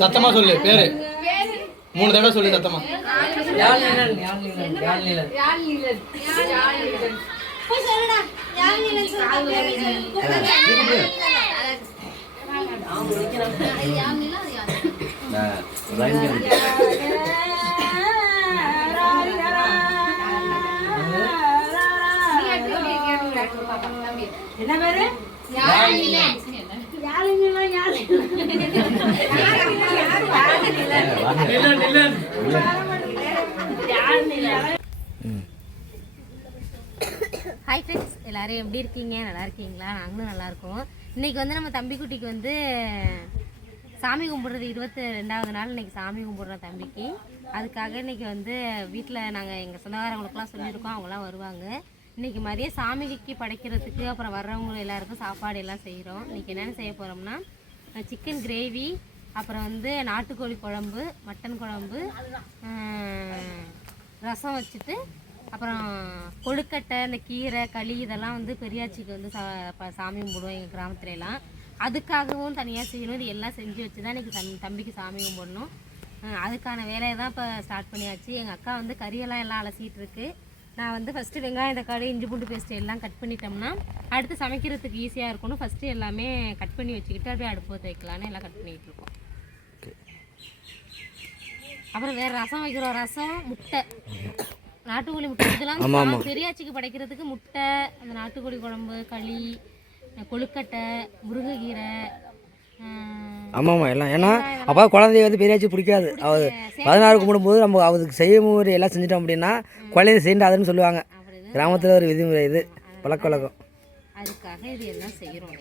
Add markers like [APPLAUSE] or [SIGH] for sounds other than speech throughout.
சத்தமா சொல்லு பேரு. மூணு தடவை சொல்லு சத்தமா. சொல்லுடா என்ன பேரு? ஹாய் ஃப்ரெண்ட்ஸ் எல்லாரும் எப்படி இருக்கீங்க? நல்லா இருக்கீங்களா? நாங்களும் நல்லா இருக்கோம். இன்னைக்கு வந்து நம்ம தம்பிக்குட்டிக்கு வந்து சாமி கும்பிடுறது இருபத்தி ரெண்டாவது நாள். இன்னைக்கு சாமி கும்பிடுறோம் தம்பிக்கு. அதுக்காக இன்னைக்கு வந்து வீட்டில் நாங்கள் எங்கள் சொந்தக்காரங்களுக்குலாம் சொல்லியிருக்கோம். அவங்களாம் வருவாங்க. இன்னைக்கு மதியம் சாமிக்கு படைக்கிறதுக்கு அப்புறம் வர்றவங்க எல்லாருக்கும் சாப்பாடு எல்லாம் செய்கிறோம் இன்னைக்கு என்னென்ன செய்ய போகிறோம்னா சிக்கன் கிரேவி அப்புறம் வந்து நாட்டுக்கோழி குழம்பு மட்டன் குழம்பு ரசம் வச்சுட்டு அப்புறம் கொழுக்கட்டை இந்த கீரை களி இதெல்லாம் வந்து பெரியாச்சிக்கு வந்து சா சாமி கும்பிடுவோம் எங்கள் கிராமத்துல எல்லாம் அதுக்காகவும் தனியாக செய்யணும். இது எல்லாம் செஞ்சு வச்சு தான் இன்றைக்கி தம் தம்பிக்கு சாமி கும்பிடணும். அதுக்கான வேலையை தான் இப்போ ஸ்டார்ட் பண்ணியாச்சு. எங்கள் அக்கா வந்து கறியெல்லாம் எல்லாம் அலசிகிட்ருக்கு நான் வந்து ஃபஸ்ட்டு வெங்காயம் தக்காளி இஞ்சி பூண்டு பேஸ்ட் எல்லாம் கட் பண்ணிட்டோம்னா அடுத்து சமைக்கிறதுக்கு ஈஸியாக இருக்கணும். ஃபஸ்ட்டு எல்லாமே கட் பண்ணி வச்சுக்கிட்டு அப்படியே அடுப்பு வைக்கலான்னு எல்லாம் கட் பண்ணிகிட்டு இருக்கோம். அப்புறம் வேறு ரசம் வைக்கிறோம். ரசம் முட்டை. நாட்டுக்கோழி முட்டை. இதெல்லாம் பெரியாச்சிக்கு படைக்கிறதுக்கு முட்டை அந்த நாட்டுக்கோழி குழம்பு களி கொழுக்கட்டை முருங்கைக்கீரை ஆமாம் ஆமாம் எல்லாம். ஏன்னா அப்போ குழந்தைய வந்து பெரியாச்சு பிடிக்காது. அவர் பதினாறு கும்பிடும்போது நம்ம அவருக்கு செய்ய முறை எல்லாம் செஞ்சிட்டோம் அப்படின்னா குழந்தை செய்யாதுன்னு சொல்லுவாங்க. கிராமத்தில் ஒரு விதிமுறை இது பழக்க வழக்கம். அதுக்காக இது எல்லாம் செய்கிறோம்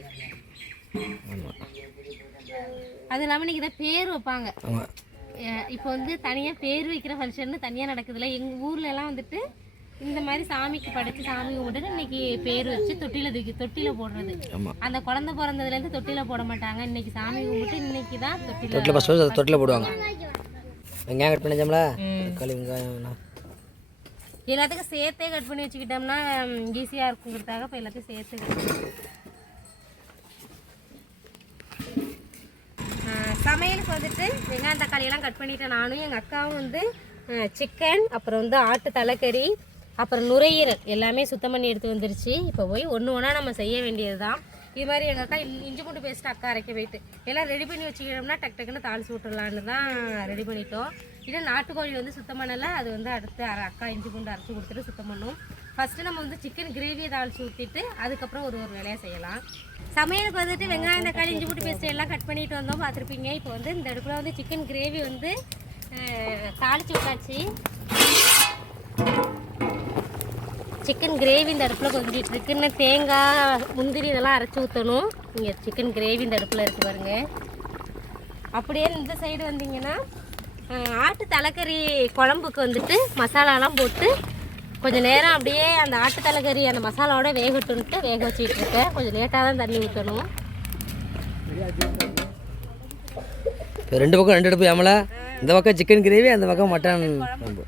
அது இல்லாமல் இன்னைக்கு தான் பேர் வைப்பாங்க. ஆமாம் இப்போ வந்து தனியாக பேர் வைக்கிற ஃபங்க்ஷன் தனியாக நடக்குதுல்ல. எங்கள் ஊர்ல எல்லாம் வந்துட்டு இந்த மாதிரி சாமிக்கு படைச்சு சாமி கும்பிட்டு இன்னைக்கு பேர் வச்சு தொட்டில தூக்கி தொட்டில போடுறது. அந்த குழந்தை பிறந்ததுலேருந்து தொட்டில போட மாட்டாங்க. இன்னைக்கு சாமி கும்பிட்டு இன்னைக்கு தான் தொட்டில தொட்டில் ஃபஸ்ட்டு தொட்டில் போடுவாங்க. வெங்காயம் கட் பண்ணிச்சோம்ல தக்காளி வெங்காயம். எல்லாத்துக்கும் சேர்த்தே கட் பண்ணி வச்சுக்கிட்டோம்னா ஈஸியாக இருக்குங்கிறதுக்காக இப்போ எல்லாத்தையும் சேர்த்து சமையலுக்கு வந்துட்டு வெங்காயம் தக்காளி எல்லாம் கட் பண்ணிட்டேன். நானும் எங்கள் அக்காவும் வந்து சிக்கன் அப்புறம் வந்து ஆட்டு தலைக்கறி அப்புறம் நுரையீரல் எல்லாமே சுத்தம் பண்ணி எடுத்து வந்துருச்சு. இப்போ போய் ஒன்று ஒன்றா நம்ம செய்ய வேண்டியது தான் இது மாதிரி எங்கள் அக்கா இஞ்சி- இஞ்சி பூண்டு பேஸ்ட் அக்கா அரைக்க போயிட்டு. எல்லாம் ரெடி பண்ணி வச்சுக்கிட்டோம்னா டக் டக்குன்னு தாளிச்சு விட்டுடலான்னு தான் ரெடி பண்ணிட்டோம். இதே நாட்டுக்கோழி வந்து சுத்தம் பண்ணலை. அது வந்து அடுத்து அரை அக்கா இஞ்சி பூண்டு அரைச்சி கொடுத்துட்டு சுத்தம் பண்ணும். ஃபஸ்ட்டு நம்ம வந்து சிக்கன் கிரேவியை தாளிச்சு ஊற்றிட்டு அதுக்கப்புறம் ஒரு ஒரு வேலையாக செய்யலாம். சமையலுக்கு வந்துட்டு வெங்காயம் தக்காளி இஞ்சி பூண்டு பேஸ்ட் எல்லாம் கட் பண்ணிட்டு வந்தோம். பார்த்துருப்பீங்க. இப்போ வந்து இந்த அடுப்பில் வந்து சிக்கன் கிரேவி வந்து தாளிச்சு விட்டாச்சு. சிக்கன் கிரேவி இந்த அடுப்பில் கொதிச்சிட்டு இருக்கு இன்னும் தேங்காய் முந்திரி இதெல்லாம் அரைச்சி ஊற்றணும் இங்கே சிக்கன் கிரேவி இந்த அடுப்பில் இருக்கு பாருங்க. அப்படியே இந்த சைடு வந்தீங்கன்னா ஆட்டு தலைக்கறி குழம்புக்கு வந்துட்டு மசாலாலாம் போட்டு கொஞ்சம் நேரம் அப்படியே அந்த ஆட்டு தலைக்கறி அந்த மசாலாவோட வேகட்டுன்ட்டு வேக வச்சுட்டு இருக்கேன் கொஞ்சம் லேட்டாக தான் தண்ணி ஊற்றணும் ரெண்டு பக்கம் ரெண்டு அடுப்பு ஏமல? இந்த பக்கம் சிக்கன் கிரேவி அந்த பக்கம் மட்டன் குழம்பு.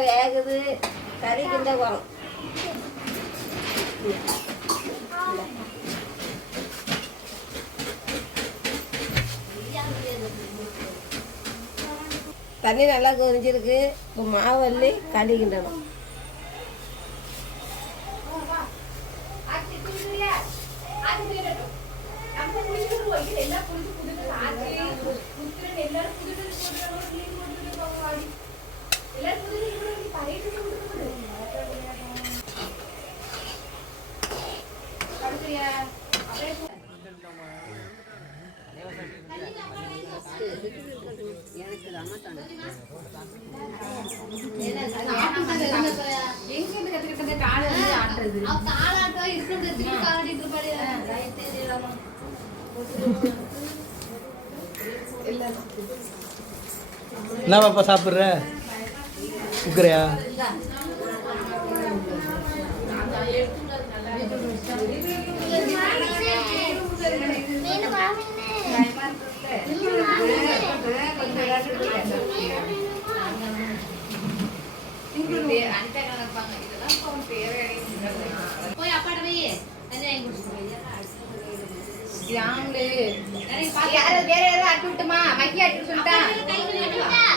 வேகுது கறி கிண்ட போகிறோம் தண்ணி நல்லா கொதிச்சிருக்கு இப்போ மாவு அள்ளி களி கிண்டணும் என்ன பாப்பா சாப்பிட்ற? குக்கரையா போய் அப்பாட்ட வேற விட்டுமா மக்கி அட்டி சொல்லிட்டா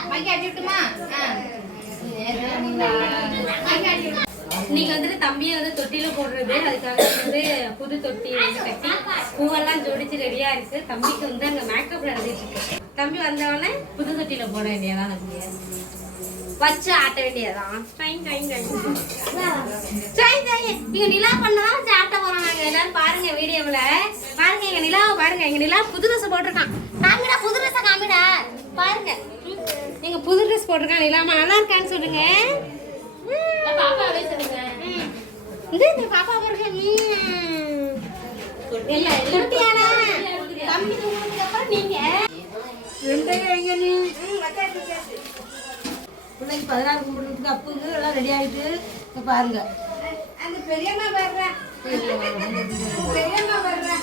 மக்கி விட்டுமா இன்னைக்கு வந்துட்டு தம்பியை வந்து தொட்டில போடுறது அதுக்காக வந்து புது தொட்டி வந்து கட்டி பூவெல்லாம் ஜோடிச்சு ரெடியா இருக்கு. தம்பிக்கு வந்து அங்க மேக்கப் நடந்துட்டு தம்பி வந்தவொடனே புது தொட்டில போட வேண்டியதான் தம்பிய வச்சு ஆட்ட வேண்டியதான் டைம் டைம் டைம் சரி இங்க நிலா பண்ணதான் வச்சு ஆட்ட போறோம் நாங்க. எல்லாரும் பாருங்க வீடியோவுல. பாருங்க எங்க நிலாவை பாருங்க. எங்க நிலா புது ட்ரெஸ் போட்டிருக்கான். காமிடா புது ட்ரெஸ் காமிடா. பாருங்க. ம். எங்க புது ட்ரெஸ் போட்டிருக்கான் நிலாமா நல்லா இருக்கான்னு சொல்லுங்க. பாப்பாவே சொல்லுங்க இந்த பாப்பா பாருங்க பிள்ளைக்கு பதினாறு கும்பிடுறதுக்கு அப்புங்க எல்லாம் ரெடி ஆயிட்டு இப்ப பாருங்க. அந்த பெரியம்மா வர்றா. பெரியம்மா வர்றா.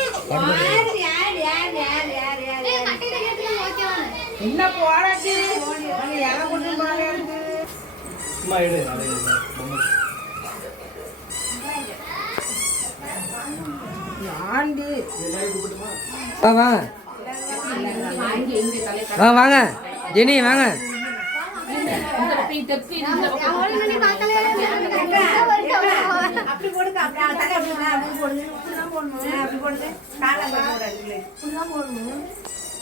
யார் யார் யார் யார் யார் யார் என்ன போடாச்சு இலை கொண்டு. ஆண்டி. வா வா. வா வாங்க. ஜெனி வாங்க. அப்படி போடுங்க.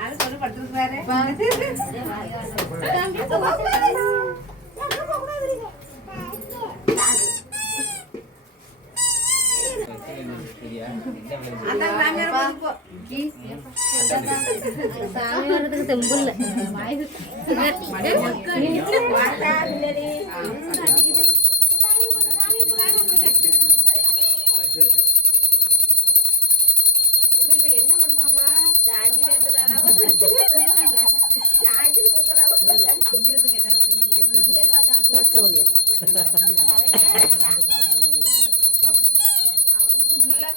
அது சொல்லி படுத்துருக்காரு அதான் மாமியார் வந்து போ. சாமி என்ன பண்றாமா ஜாங்கிரி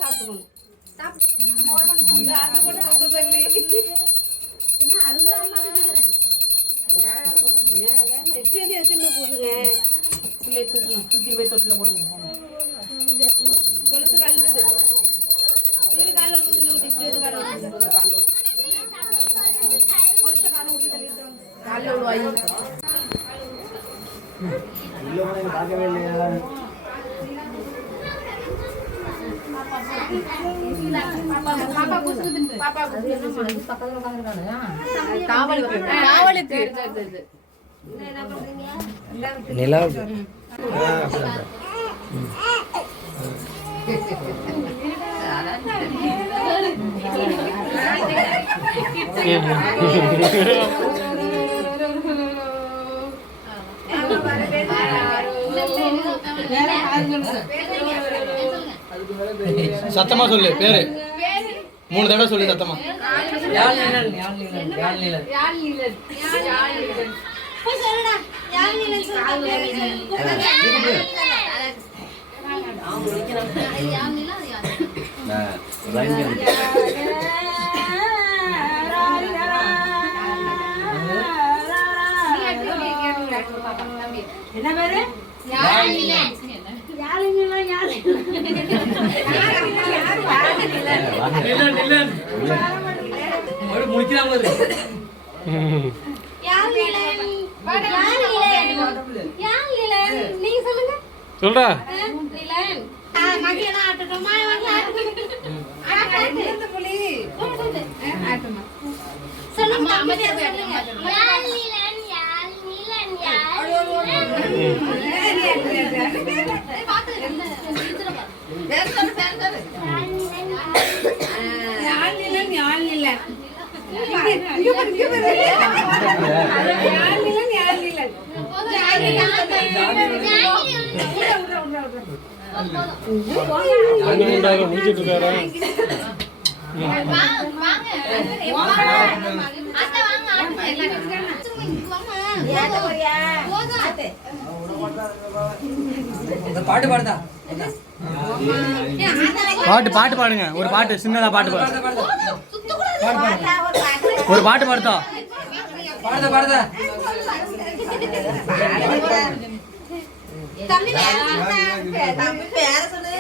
சாப்பிட்டுக்கணும் சாப்பிட்டு பிள்ளை தூக்கணும் தூக்கி போய் தொட்டில் போடுங்க கொலுசு கலந்துது இது கால விட்டு சின்ன விட்டு இப்படி கால விட்டு கால கால விடுவாய் உள்ள போனா இங்க பார்க்கவே இல்லையா பாப்பா குசுது பாப்பா காவலுக்கு காவலுக்கு நிலா [LAUGHS] சத்தமா சொல்லு பேரு. மூணு தடவை சொல்லு சத்தமா. போய் சொல்லுடா. யார் நீலன் சொல்லு என்ன பேரு? நீங்க சொல்லுங்க. மகிழனா ஆட்டட்டுமா வாங்க. சொல்லுங்க தம்பி பேர் சொல்லுங்க பாட்டு பாடுதா? பாட்டு பாட்டு பாடுங்க. ஒரு பாட்டு சின்னதா பாட்டு பாடு. ஒரு பாட்டு பாடுதா? பாடுதா பாடுதா. தம்பி பேர சொல்லு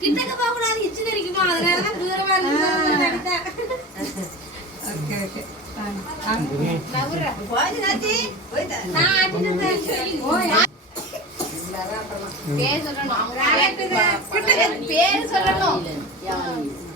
கிட்டக்க போக கூடாது இச்சு தெரிக்குமா தூரமா இருக்கு நான் ஆட்டிட்டு பேரு சொல்லணும்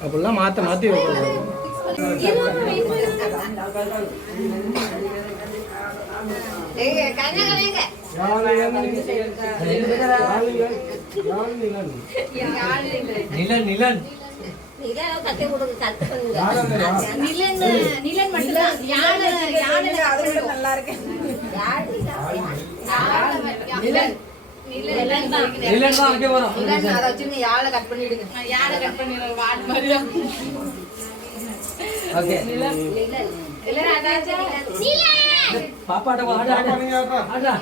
அப்படிலாம் மாத்த மாத்தி வைக்கணும் நிலன் நிலன் நல்லா இருக்கு நிலன் நிலன் தான். நிலன் தான் வைக்க போறோம் அதை வச்சுருங்க யாழை கட் பண்ணிடுங்க. யாழை கட் பண்ணிடுங்க வாட் மாதிரி பாப்பாட்ட போ, ஆடு ஆடு ஆடுடா.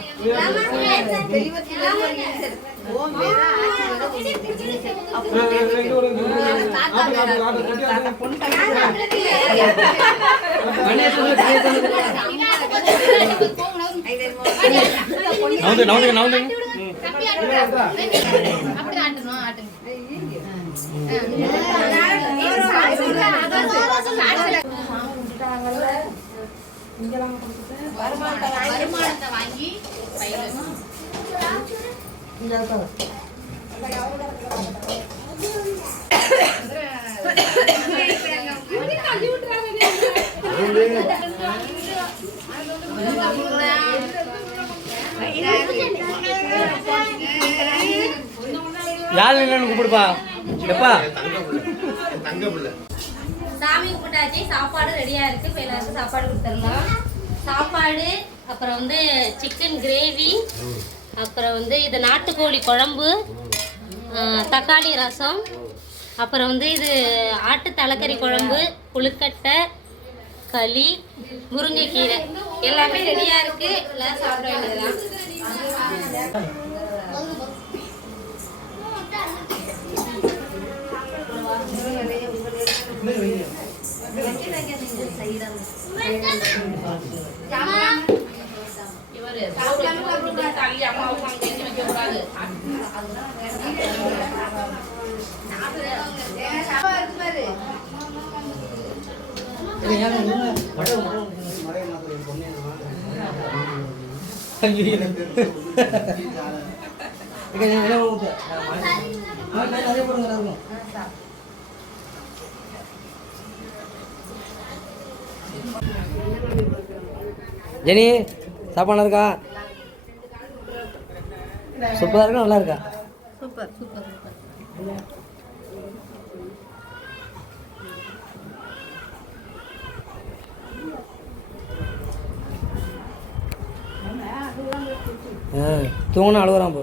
கண்ணையை வருமானத்தை வாங்கி யார் கூப்பிடுப்பா. எப்பா? சாமி கும்பிட்டாச்சு சாப்பாடு ரெடியாக இருக்குது இப்போ எல்லாருக்கும் சாப்பாடு கொடுத்துடலாம். சாப்பாடு அப்புறம் வந்து சிக்கன் கிரேவி அப்புறம் வந்து இது நாட்டுக்கோழி குழம்பு தக்காளி ரசம் அப்புறம் வந்து இது ஆட்டு தலைக்கறி குழம்பு புழுக்கட்டை களி முருங்கைக்கீரை. எல்லாமே ரெடியாக இருக்குது எல்லாம் சாப்பிட வேண்டியதுதான். இங்க நீ நிலவு ஊத்து. ஆ, கை போடுங்க, இருக்கும். ஜெனி சாப்பாடு இருக்கா? சூப்பராக இருக்கா? நல்லா இருக்கா? சூப்பர் சூப்பர் தூங்கினா அழுகுறான் போ.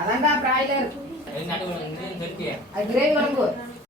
அதான்டா பிராய்லர். அது கிரேவி குழம்பு.